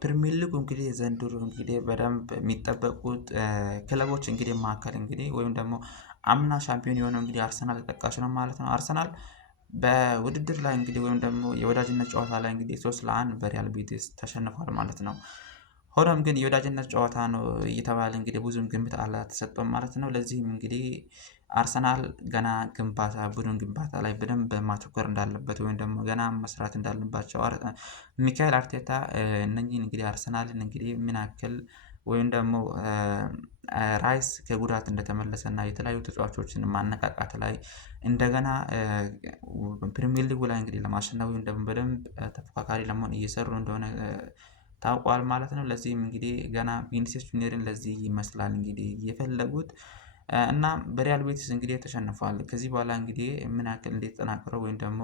ፕሪሚየር ሊጉ እንግዲህ ዘንድሮ እንግዲህ በደንብ የሚጠበቁት ክለቦች እንግዲህ መካከል እንግዲህ ወይም ደግሞ አምና ሻምፒዮን የሆነው እንግዲህ አርሰናል ተጠቃሽ ነው ማለት ነው። አርሰናል በውድድር ላይ እንግዲህ ወይም ደግሞ የወዳጅነት ጨዋታ ላይ እንግዲህ 3-1 በሪያል ቤቲስ ተሸንፏል ማለት ነው። ሆኖም ግን የወዳጅነት ጨዋታ ነው እየተባለ እንግዲህ ብዙም ግምት አልተሰጠውም ማለት ነው። ለዚህም እንግዲህ አርሰናል ገና ቡድን ግንባታ ላይ በደንብ ማተኮር እንዳለበት ወይም ደግሞ ገና መስራት እንዳለባቸው ሚካኤል አርቴታ እነኚህን እንግዲህ አርሰናልን እንግዲህ ምን ያክል ወይም ደግሞ ራይስ ከጉዳት እንደተመለሰ እና የተለያዩ ተጫዋቾችን ማነቃቃት ላይ እንደገና ፕሪሚየር ሊጉ ላይ እንግዲህ ለማሸነፍ ወይም ደግሞ በደንብ ተፎካካሪ ለመሆን እየሰሩ እንደሆነ ታውቋል ማለት ነው። ለዚህም እንግዲህ ገና ቪኒሲየስ ጁኒየርን ለዚህ ይመስላል እንግዲህ የፈለጉት እና በሪያል ቤቲስ እንግዲህ ተሸንፏል። ከዚህ በኋላ እንግዲህ ምን ያክል እንደተጠናከረው ወይም ደግሞ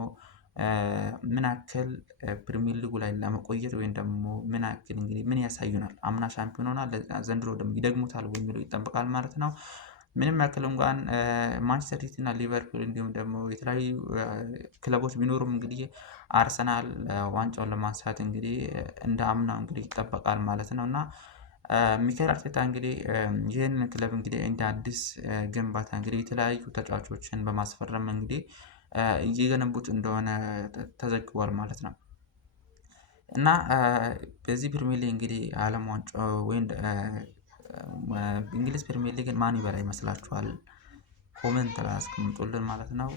ምን ያክል ፕሪሚየር ሊጉ ላይ ለመቆየት ወይም ደግሞ ምን ያክል እንግዲህ ምን ያሳዩናል አምና ሻምፒዮን ሆኗል ዘንድሮ ደግሞ ይደግሙታል የሚለው ይጠበቃል ማለት ነው። ምንም ያክል እንኳን ማንቸስተር ሲቲ እና ሊቨርፑል እንዲሁም ደግሞ የተለያዩ ክለቦች ቢኖሩም እንግዲህ አርሰናል ዋንጫውን ለማንሳት እንግዲህ እንደ አምናው እንግዲህ ይጠበቃል ማለት ነው። እና ሚካኤል አርቴታ እንግዲህ ይህንን ክለብ እንግዲህ እንደ አዲስ ግንባታ እንግዲህ የተለያዩ ተጫዋቾችን በማስፈረም እንግዲህ እየገነቡት እንደሆነ ተዘግቧል ማለት ነው። እና በዚህ ፕሪሚየር ሊግ እንግዲህ ዓለም ዋንጫ ወይም እንግሊዝ ፕሪሚየር ሊግን ማን ይበላ ይመስላችኋል? ኮሜንት ላይ አስቀምጡልን ማለት ነው